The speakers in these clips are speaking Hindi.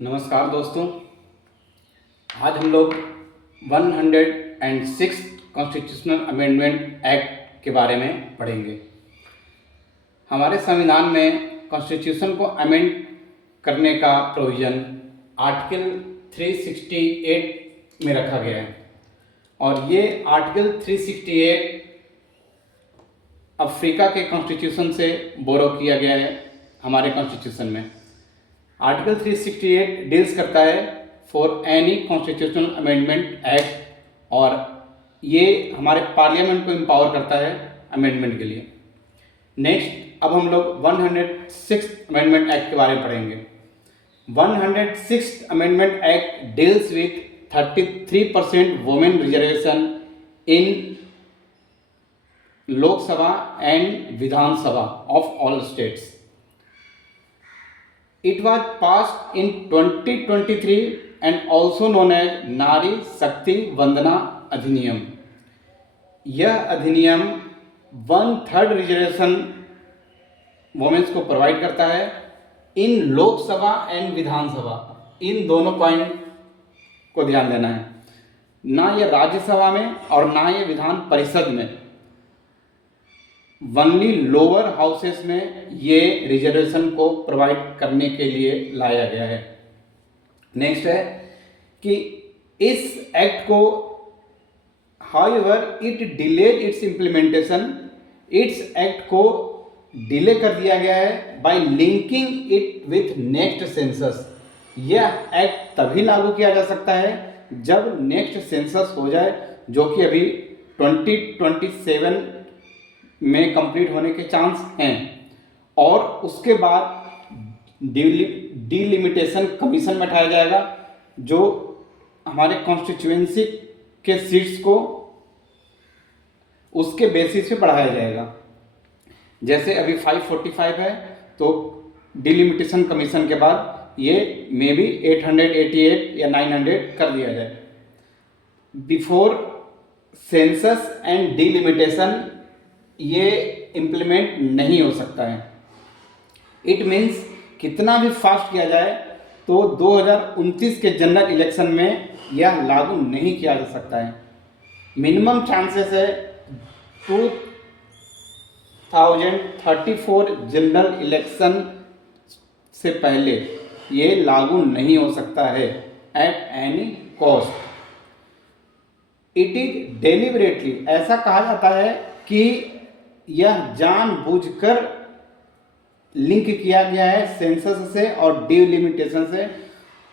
नमस्कार दोस्तों। आज हम लोग 106 कॉन्स्टिट्यूशनल अमेंडमेंट एक्ट के बारे में पढ़ेंगे। हमारे संविधान में कॉन्स्टिट्यूशन को अमेंड करने का प्रोविज़न आर्टिकल 368 में रखा गया है और ये आर्टिकल 368 अफ्रीका के कॉन्स्टिट्यूशन से बोरो किया गया है। हमारे कॉन्स्टिट्यूशन में आर्टिकल 368 डील्स करता है for any constitutional amendment act और ये हमारे पार्लियामेंट को एम्पावर करता है अमेंडमेंट के लिए। नेक्स्ट अब हम लोग 106 अमेंडमेंट एक्ट के बारे में पढ़ेंगे। 106 amendment act deals with 33% women reservation in Lok Sabha and Vidhan Sabha of all states. It was passed in 2023 and also known as नारी शक्ति वंदना अधिनियम। यह अधिनियम 1/3 रिजर्वेशन वोमेन्स को प्रोवाइड करता है इन लोकसभा एंड विधानसभा। इन दोनों पॉइंट को ध्यान देना है, ना ये राज्यसभा में और ना ये विधान परिषद में, वनली लोअर हाउसेस में ये रिजर्वेशन को प्रोवाइड करने के लिए लाया गया है। नेक्स्ट है कि इस एक्ट को however it delayed it's implementation. It's act को डिले कर दिया गया है bye linking it with next census. यह एक्ट तभी लागू किया जा सकता है जब नेक्स्ट सेंसस हो जाए, जो कि अभी 2027 में कंप्लीट होने के चांस हैं, और उसके बाद डिलिमिटेशन कमीशन बैठाया जाएगा जो हमारे कॉन्स्टिट्यूएंसी के सीट्स को उसके बेसिस पे बढ़ाया जाएगा। जैसे अभी 545 है तो डिलिमिटेशन कमीशन के बाद ये मे बी 888 या 900 कर दिया जाए। बिफोर सेंसस एंड डिलिमिटेशन ये इम्प्लीमेंट नहीं हो सकता है। इट मीन्स कितना भी फास्ट किया जाए तो 2029 के जनरल इलेक्शन में यह लागू नहीं किया जा सकता है। मिनिमम चांसेस है 2034 जनरल इलेक्शन से पहले ये लागू नहीं हो सकता है at any cost. It is deliberately, ऐसा कहा जाता है कि यह जानबूझकर लिंक किया गया है सेंसस से और डिलिमिटेशन से,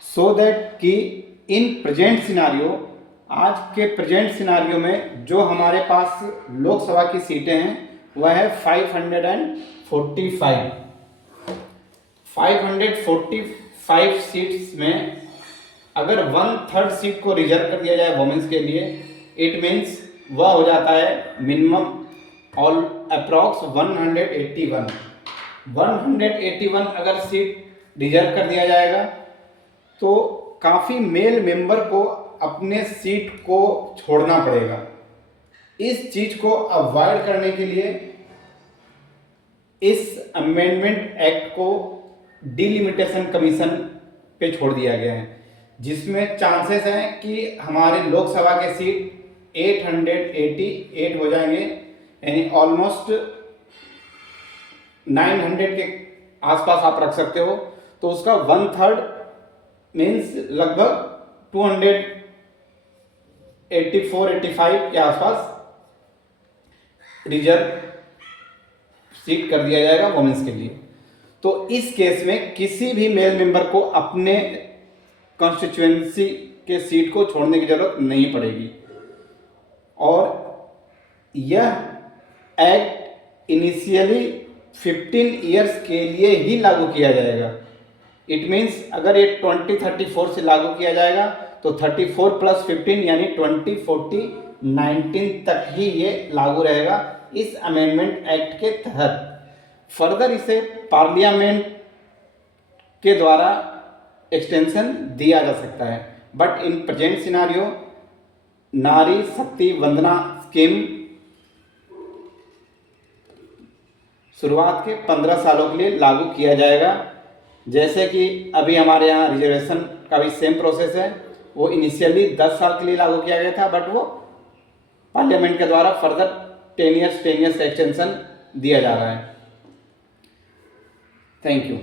सो दैट कि इन प्रेजेंट सिनारियो, आज के प्रेजेंट सिनारियो में जो हमारे पास लोकसभा की सीटें हैं वह है 545। 545 सीट्स में अगर 1/3 सीट को रिजर्व कर दिया जाए वुमेन्स के लिए, इट मीन्स वह हो जाता है मिनिमम ऑल अप्रॉक्स 181 अगर सीट रिजर्व कर दिया जाएगा तो काफ़ी मेल मेंबर को अपने सीट को छोड़ना पड़ेगा। इस चीज़ को अवॉइड करने के लिए इस अमेंडमेंट एक्ट को डिलिमिटेशन कमीशन पे छोड़ दिया गया है, जिसमें चांसेस हैं कि हमारे लोकसभा के सीट 888 हो जाएंगे, यानी ऑलमोस्ट 900 के आसपास आप रख सकते हो। तो उसका 1/3 मीन्स लगभग 284-85 के आसपास रिजर्व सीट कर दिया जाएगा वुमेन्स के लिए। तो इस केस में किसी भी मेल मेंबर को अपने कॉन्स्टिट्यूएंसी के सीट को छोड़ने की जरूरत नहीं पड़ेगी। और यह एक्ट इनिशियली 15 ईयर्स के लिए ही लागू किया जाएगा। इट मीन्स अगर ये 2034 से लागू किया जाएगा तो 34 + 15 यानी 2019 तक ही ये लागू रहेगा इस अमेंडमेंट एक्ट के तहत। फर्दर इसे पार्लियामेंट के द्वारा एक्सटेंशन दिया जा सकता है, बट इन प्रेजेंट सिनारियो नारी शक्ति वंदना स्कीम शुरुआत के 15 सालों के लिए लागू किया जाएगा जैसे कि अभी हमारे यहाँ रिजर्वेशन का भी सेम प्रोसेस है, वो इनिशियली 10 साल के लिए लागू किया गया था, बट वो पार्लियामेंट के द्वारा फर्दर 10 ईयर्स का एक्सटेंशन दिया जा रहा है। Thank you.